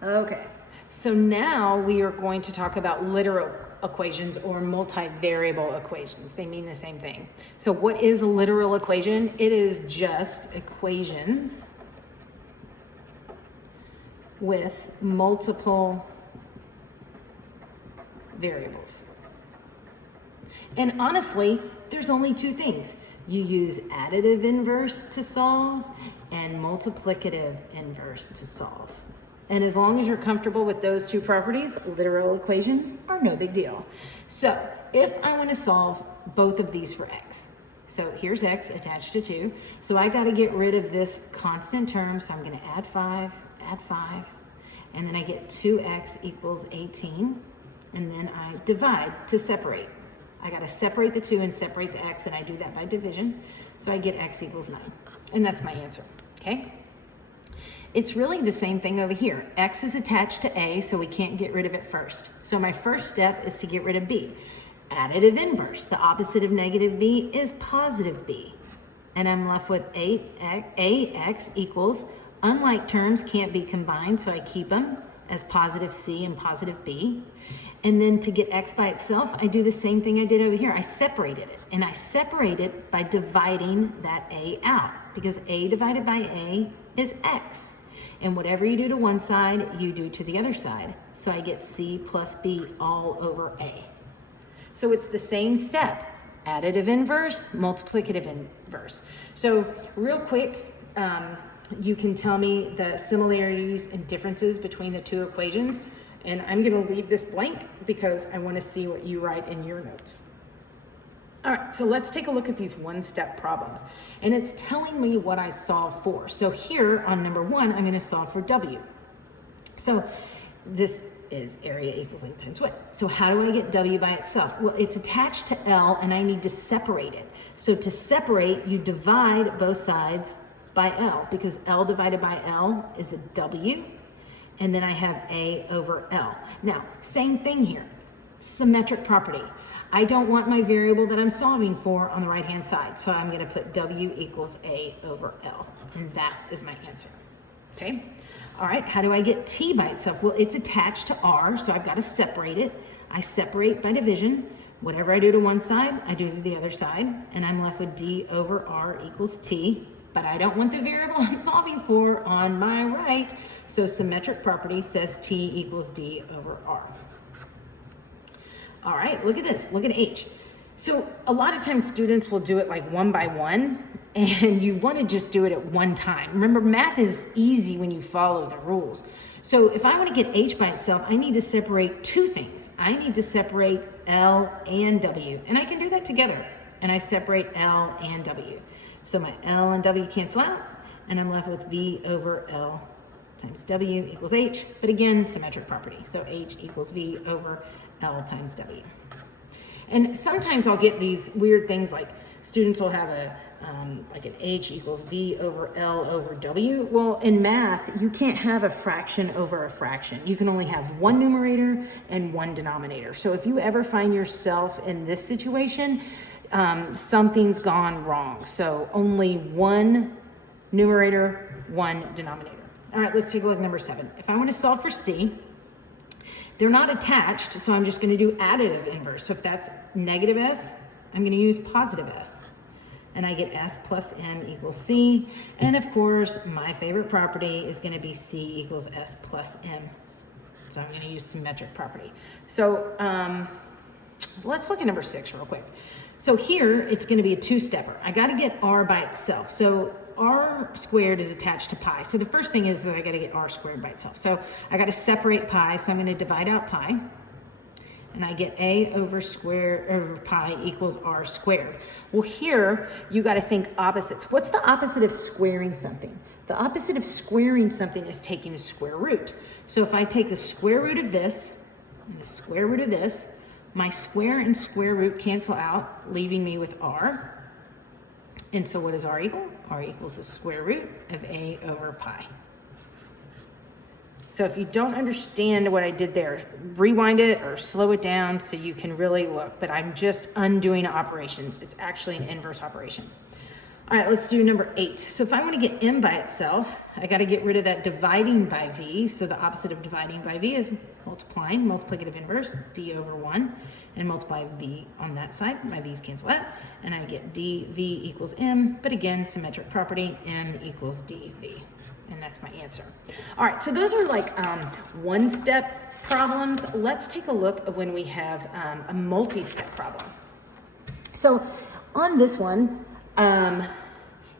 Okay, so now we are going to talk about literal equations or multivariable equations. They mean the same thing. So what is a literal equation? It is just equations with multiple variables. And honestly, there's only two things. You use additive inverse to solve and multiplicative inverse to solve. And as long as you're comfortable with those two properties, literal equations are no big deal. So if I want to solve both of these for x, so here's x attached to 2. So I got to get rid of this constant term. So I'm going to add 5, and then I get 2x equals 18. And then I divide to separate. I got to separate the 2 and separate the x, and I do that by division. So I get x equals 9. And that's my answer, okay? It's really the same thing over here. X is attached to a, so we can't get rid of it first. So my first step is to get rid of b. Additive inverse. The opposite of negative b is positive b. And I'm left with ax equals, unlike terms can't be combined, so I keep them as positive c and positive b. And then to get x by itself, I do the same thing I did over here. I separated it, and I separate it by dividing that a out, because a divided by a is x. And whatever you do to one side, you do to the other side. So I get c plus b all over a. So it's the same step, additive inverse, multiplicative inverse. So real quick, you can tell me the similarities and differences between the two equations. And I'm going to leave this blank because I want to see what you write in your notes. All right, so let's take a look at these one-step problems. And it's telling me what I solve for. So here on number 1, I'm going to solve for w. So this is area equals length times width. So how do I get w by itself? Well, it's attached to L, and I need to separate it. So to separate, you divide both sides by L, because L divided by L is a w. And then I have a over L. Now, same thing here, symmetric property. I don't want my variable that I'm solving for on the right-hand side, so I'm gonna put w equals a over L, and that is my answer, okay? All right, how do I get t by itself? Well, it's attached to r, so I've gotta separate it. I separate by division. Whatever I do to one side, I do to the other side, and I'm left with d over r equals t. But I don't want the variable I'm solving for on my right. So symmetric property says t equals d over r. All right, look at this, look at h. So a lot of times students will do it like one by one, and you want to just do it at one time. Remember, math is easy when you follow the rules. So if I want to get h by itself, I need to separate two things. I need to separate L and W, and I can do that together. And I separate L and W. So my L and W cancel out, and I'm left with V over L times W equals H, but again, symmetric property. So H equals V over L times W. And sometimes I'll get these weird things like students will have like an H equals V over L over W. Well, in math, you can't have a fraction over a fraction. You can only have one numerator and one denominator. So if you ever find yourself in this situation, something's gone wrong. So only one numerator, one denominator. All right, let's take a look at number 7. If I want to solve for C, they're not attached, so I'm just going to do additive inverse. So if that's negative S, I'm going to use positive S. And I get S plus M equals C. And of course, my favorite property is going to be C equals S plus M. So I'm going to use symmetric property. So let's look at number 6 real quick. So here, it's going to be a two-stepper. I got to get R by itself. So R squared is attached to pi. So the first thing is that I got to get R squared by itself. So I got to separate pi, so I'm going to divide out pi. And I get A over pi equals R squared. Well, here, you got to think opposites. What's the opposite of squaring something? The opposite of squaring something is taking the square root. So if I take the square root of this and the square root of this, my square and square root cancel out, leaving me with R. And so what does R equal? R equals the square root of A over pi. So if you don't understand what I did there, rewind it or slow it down so you can really look. But I'm just undoing operations. It's actually an inverse operation. All right, let's do number 8. So if I want to get m by itself, I got to get rid of that dividing by v. So the opposite of dividing by v is multiplying, multiplicative inverse, v over 1, and multiply v on that side. My v's cancel out, and I get dv equals m, but again, symmetric property, m equals dv. And that's my answer. All right, so those are like one-step problems. Let's take a look at when we have a multi-step problem. So on this one,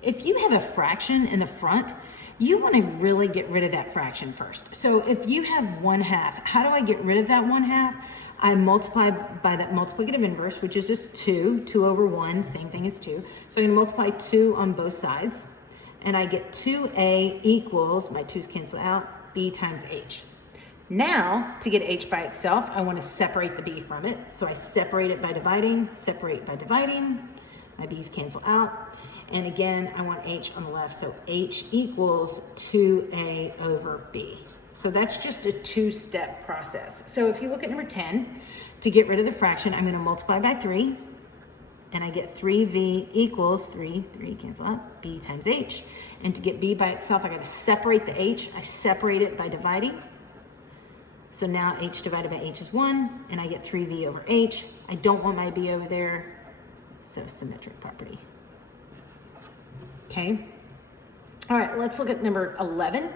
if you have a fraction in the front, you want to really get rid of that fraction first. So if you have 1/2, how do I get rid of that 1/2? I multiply by that multiplicative inverse, which is just 2 over 1, same thing as 2. So I'm going to multiply 2 on both sides, and I get 2a equals, my 2's cancel out, b times h. Now, to get h by itself, I want to separate the b from it. So I separate it by dividing, separate by dividing. My b's cancel out. And again, I want h on the left. So h equals 2a over b. So that's just a 2-step process. So if you look at number 10, to get rid of the fraction, I'm going to multiply by 3. And I get 3v equals 3 cancel out, b times h. And to get b by itself, I got to separate the h. I separate it by dividing. So now h divided by h is 1, and I get 3v over h. I don't want my b over there, so symmetric property. Okay. All right, let's look at number 11.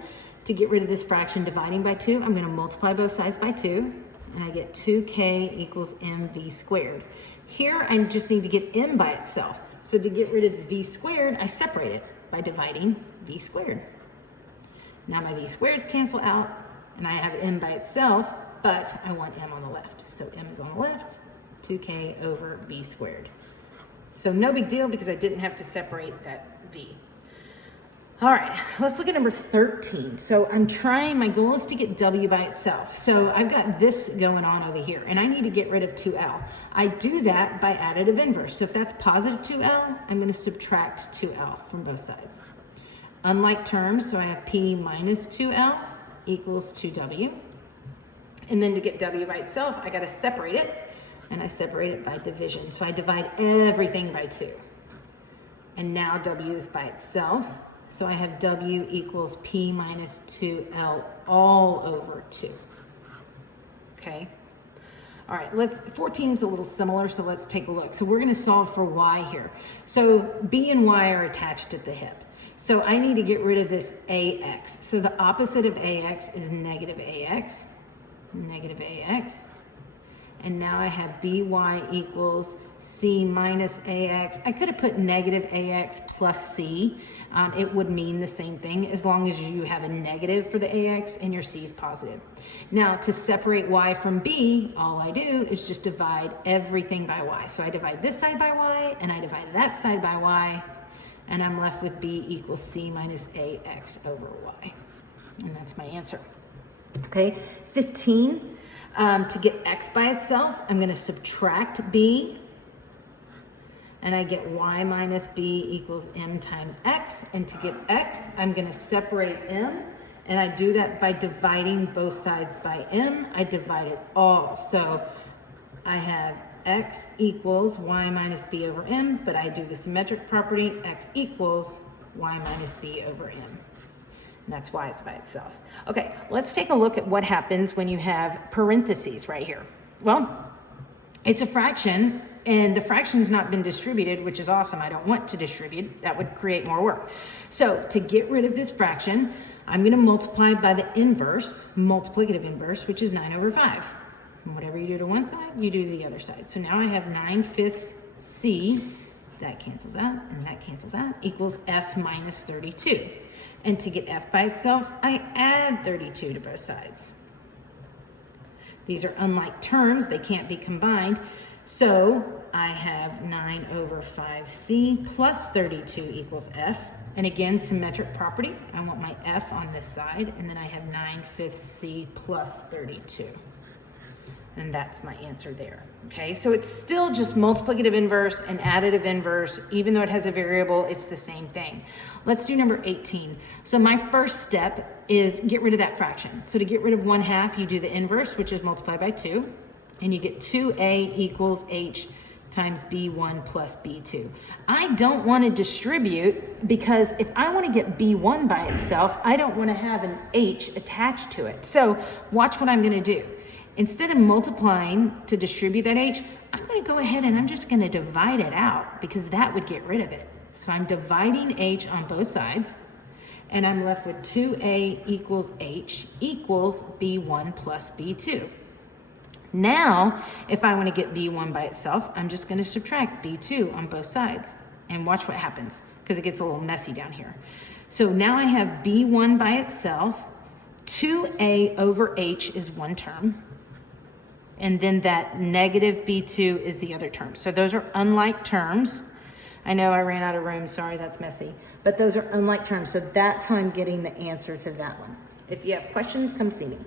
To get rid of this fraction dividing by 2, I'm going to multiply both sides by 2, and I get 2k equals mv squared. Here, I just need to get m by itself. So to get rid of the v squared, I separate it by dividing v squared. Now my v squareds cancel out, and I have m by itself, but I want m on the left. So m is on the left, 2k over b squared. So no big deal because I didn't have to separate that v. All right, let's look at number 13. So I'm trying, my goal is to get w by itself. So I've got this going on over here, and I need to get rid of 2l. I do that by additive inverse. So if that's positive 2l, I'm going to subtract 2l from both sides. Unlike terms, so I have p minus 2l equals 2w. And then to get w by itself, I got to separate it, and I separate it by division. So I divide everything by 2. And now w is by itself. So I have w equals p minus 2l all over 2. Okay. All right, 14 is a little similar, so let's take a look. So we're going to solve for y here. So b and y are attached at the hip. So I need to get rid of this ax. So the opposite of ax is negative ax. And now I have by equals c minus ax. I could have put negative ax plus c. It would mean the same thing as long as you have a negative for the ax and your c is positive. Now to separate y from b, all I do is just divide everything by y. So I divide this side by y and I divide that side by y, and I'm left with b equals c minus ax over y. And that's my answer. Okay, 15. To get x by itself, I'm going to subtract b, and I get y minus b equals m times x. And to get x, I'm going to separate m, and I do that by dividing both sides by m. I divide it all. So I have x equals y minus b over m, but I do the symmetric property, x equals y minus b over m. And that's why it's by itself. Okay, let's take a look at what happens when you have parentheses right here. Well, it's a fraction, and the fraction's not been distributed, which is awesome. I don't want to distribute. That would create more work. So to get rid of this fraction, I'm going to multiply by the inverse, multiplicative inverse, which is 9 over 5. And whatever you do to one side, you do to the other side. So now I have 9/5 c, that cancels out, and that cancels out, equals f minus 32. And to get f by itself, I add 32 to both sides. These are unlike terms, they can't be combined. So I have 9 over 5c plus 32 equals f. And again, symmetric property. I want my f on this side, and then I have 9/5 c plus 32. And that's my answer there. Okay, so it's still just multiplicative inverse and additive inverse. Even though it has a variable, it's the same thing. Let's do number 18. So my first step is get rid of that fraction. So to get rid of 1/2, you do the inverse, which is multiply by 2. And you get 2a equals h times B1 plus B2. I don't want to distribute because if I want to get B1 by itself, I don't want to have an H attached to it. So watch what I'm going to do. Instead of multiplying to distribute that H, I'm going to go ahead and I'm just going to divide it out because that would get rid of it. So I'm dividing H on both sides, and I'm left with 2A equals H equals B1 plus B2. Now, if I want to get B1 by itself, I'm just going to subtract B2 on both sides. And watch what happens, because it gets a little messy down here. So now I have B1 by itself. 2A over H is one term. And then that negative B2 is the other term. So those are unlike terms. I know I ran out of room. Sorry, that's messy. But those are unlike terms. So that's how I'm getting the answer to that one. If you have questions, come see me.